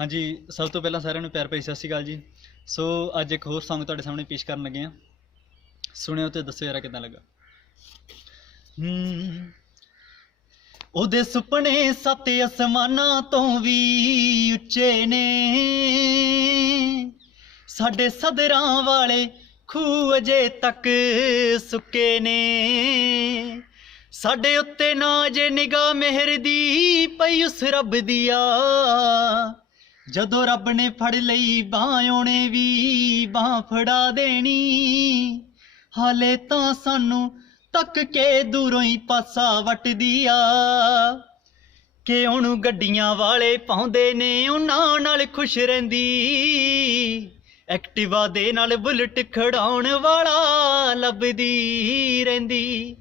ਹਾਂਜੀ, ਸਭ ਤੋਂ ਪਹਿਲਾਂ ਸਾਰਿਆਂ ਨੂੰ ਪਿਆਰ ਭਰੀ ਸਤਿ ਸ਼੍ਰੀ ਅਕਾਲ ਜੀ। ਸੋ, ਅੱਜ ਇੱਕ ਹੋਰ Song ਤੁਹਾਡੇ ਸਾਹਮਣੇ ਪੇਸ਼ ਕਰਨ ਲੱਗੇ ਆ ਸੁਣਿਓ ਤੇ ਦੱਸਿਓ ਯਾਰਾ ਕਿਦਾਂ ਲੱਗਾ। ਉਹਦੇ ਸੁਪਨੇ ਸੱਤ ਅਸਮਾਨਾਂ ਤੋਂ ਵੀ ਉੱਚੇ ਨੇ। ਸਾਡੇ ਸਦਰਾਂ ਵਾਲੇ ਖੂਹ ਅਜੇ ਤੱਕ ਸੁੱਕੇ ਨੇ। ਸਾਡੇ ਉੱਤੇ ਨਾ ਜੇ ਨਿਗਾਹ ਮਿਹਰ ਦੀ ਪਈ ਉਸ ਰੱਬ ਦੀਆ ਜਦੋਂ ਰੱਬ ਨੇ ਫੜ ਲਈ ਬਾਹ, ਉਹਨੇ ਵੀ ਬਾਹ ਫੜਾ ਦੇਣੀ। ਹਾਲੇ ਤਾਂ ਸਾਨੂੰ ਤੱਕ ਕੇ ਦੂਰੋਂ ਹੀ ਪਾਸਾ ਵਟਦੀ ਆ। ਕਿ ਉਹਨੂੰ ਗੱਡੀਆਂ ਵਾਲੇ ਪਾਉਂਦੇ ਨੇ, ਉਹਨਾਂ ਨਾਲ ਖੁਸ਼ ਰਹਿੰਦੀ। ਐਕਟਿਵਾ ਦੇ ਨਾਲ ਬੁਲਟ ਖੜਾਉਣ ਵਾਲਾ ਲੱਭਦੀ ਰਹਿੰਦੀ।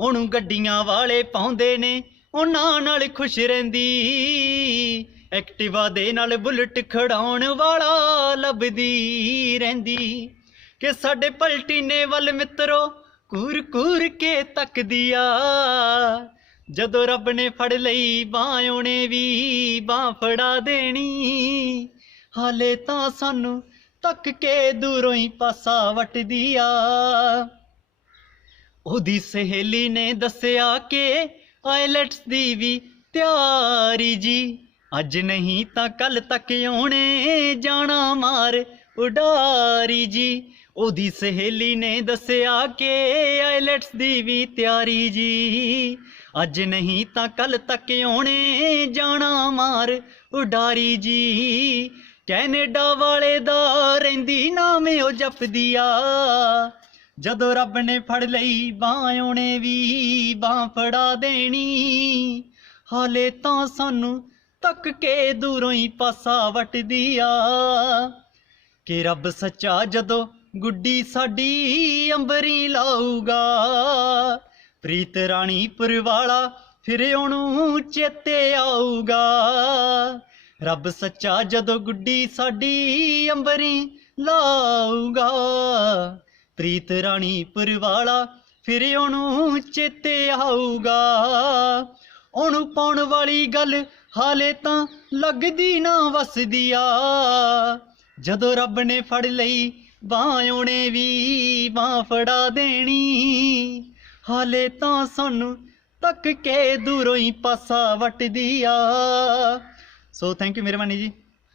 ਉਹਨੂੰ ਗੱਡੀਆਂ ਵਾਲੇ ਪਾਉਂਦੇ ਨੇ, ਉਹਨਾਂ ਨਾਲ ਖੁਸ਼ ਰਹਿੰਦੀ। ਐਕਟਿਵਾ ਦੇ ਨਾਲ ਬੁਲਟ ਖੜਾਉਣ ਵਾਲਾ ਲੱਭਦੀ ਰਹਿੰਦੀ ਕਿ ਸਾਡੇ ਪਲਟੀਨੇ ਵੱਲ ਮਿੱਤਰੋ ਕੂਰ ਕੂਰ ਕੇ ਤੱਕਦੀ ਆ। ਜਦੋਂ ਰੱਬ ਨੇ ਫੜ ਲਈ ਬਾਹ, ਉਹਨੇ ਵੀ ਬਾਹ ਫੜਾ ਦੇਣੀ। ਹਾਲੇ ਤਾਂ ਸਾਨੂੰ ਤੱਕ ਕੇ ਦੂਰੋਂ ਹੀ ਪਾਸਾ ਵਟਦੀ ਆ। ਉਹਦੀ ਸਹੇਲੀ ਨੇ ਦੱਸਿਆ ਕਿ ਆਇਲਟਸ ਦੀ ਵੀ ਤਿਆਰੀ ਜੀ। ਅੱਜ ਨਹੀਂ ਤਾਂ ਕੱਲ ਤੱਕ ਆਉਣੇ, ਜਾਣਾ ਮਾਰ ਉਡਾਰੀ ਜੀ। ਉਹਦੀ ਸਹੇਲੀ ਨੇ ਦੱਸਿਆ ਕਿ ਆਈਲੈਟਸ ਦੀ ਵੀ ਤਿਆਰੀ ਜੀ। ਅੱਜ ਨਹੀਂ ਤਾਂ ਕੱਲ ਤੱਕ ਆਉਣੇ, ਜਾਣਾ ਮਾਰ ਉਡਾਰੀ ਜੀ। ਕੈਨੇਡਾ ਵਾਲੇ ਦਾ ਰਹਿੰਦੀ ਨਾਮ ਉਹ ਜਪਦੀ ਆ ਜਦੋਂ ਰੱਬ ਨੇ ਫੜ ਲਈ, ਬਾਹ ਉਹਨੇ ਵੀ, ਬਾਹ ਫੜਾ ਦੇਣੀ। ਹਾਲੇ ਤਾਂ ਸਾਨੂੰ ਤੱਕ ਕੇ ਦੂਰੋਂ ਹੀ ਪਾਸਾ ਵਟਦੀ ਆ। ਕਿ ਰੱਬ ਸੱਚਾ ਜਦੋਂ ਗੁੱਡੀ ਸਾਡੀ ਅੰਬਰੀ ਲਾਊਗਾ, ਪ੍ਰੀਤ ਰਾਣੀ ਪਰਵਾਲਾ ਫਿਰ ਉਹਨੂੰ ਚੇਤੇ ਆਊਗਾ। ਰੱਬ ਸੱਚਾ ਜਦੋਂ ਗੁੱਡੀ ਸਾਡੀ ਅੰਬਰੀ ਲਾਊਗਾ, ਪ੍ਰੀਤ ਰਾਣੀ ਪਰਵਾਲਾ ਫਿਰ ਉਹਨੂੰ ਚੇਤੇ ਆਊਗਾ। ਉਹਨੂੰ ਪਾਉਣ ਵਾਲੀ ਗੱਲ ਹਾਲੇ ਤਾਂ ਲੱਗਦੀ ਨਾ ਵਸਦੀ ਆ। ਜਦੋਂ ਰੱਬ ਨੇ ਫੜ ਲਈ, ਬਾਹ ਉਹਨੇ ਵੀ ਬਾਹ ਫੜਾ ਦੇਣੀ। ਹਾਲੇ ਤਾਂ ਸਾਨੂੰ ਤੱਕ ਕੇ ਦੂਰੋਂ ਹੀ ਪਾਸਾ ਵਟਦੀ ਆ। ਸੋ ਥੈਂਕ ਯੂ ਮਿਹਰਬਾਨੀ ਜੀ।